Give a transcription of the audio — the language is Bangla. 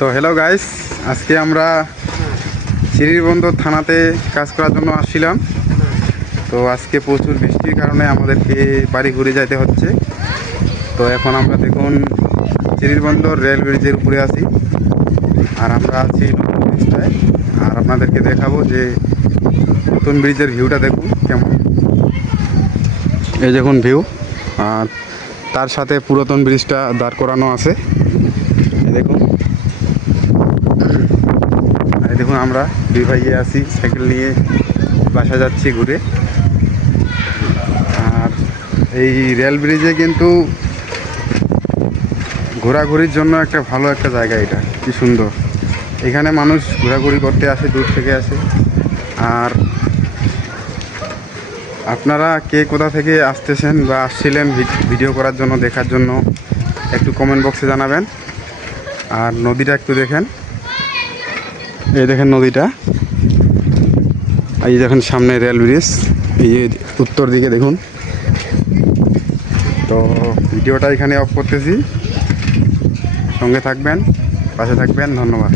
তো হ্যালো গাইস, আজকে আমরা শ্রীবন্দর থানাতে কাজ করার জন্য আসছিলাম। তো আজকে প্রচুর বৃষ্টির কারণে আমাদেরকে বাড়ি ঘুরে যেতে হচ্ছে। তো এখন আমরা দেখুন শ্রীবন্দর রেল ব্রিজের উপরে আছি, আর আমরা আছি নতুন ব্রিজটায়। আর আপনাদেরকে দেখাবো যে নতুন ব্রিজের ভিউটা দেখুন কেমন। এই দেখুন ভিউ, আর তার সাথে পুরাতন ব্রিজটা দাঁড় করানো আছে। এই দেখুন, এই দেখুন আমরা দুই ভাইয়ে আছি, সাইকেল নিয়ে বাসা যাচ্ছি ঘুরে। আর এই রেল ব্রিজে কিন্তু ঘোরাঘুরির জন্য একটা ভালো একটা জায়গা, এটা কি সুন্দর। এখানে মানুষ ঘোরাঘুরি করতে আসে, দূর থেকে আসে। আর আপনারা কে কোথা থেকে আসতেছেন বা আসছিলেন ভিডিও করার জন্য, দেখার জন্য, একটু কমেন্ট বক্সে জানাবেন। আর নদীটা একটু দেখেন, এই দেখেন নদীটা, এই দেখেন সামনে রেল ব্রিজ, এই যে উত্তর দিকে দেখুন। তো ভিডিওটা এখানে অফ করতেছি, সঙ্গে থাকবেন, পাশে থাকবেন, ধন্যবাদ।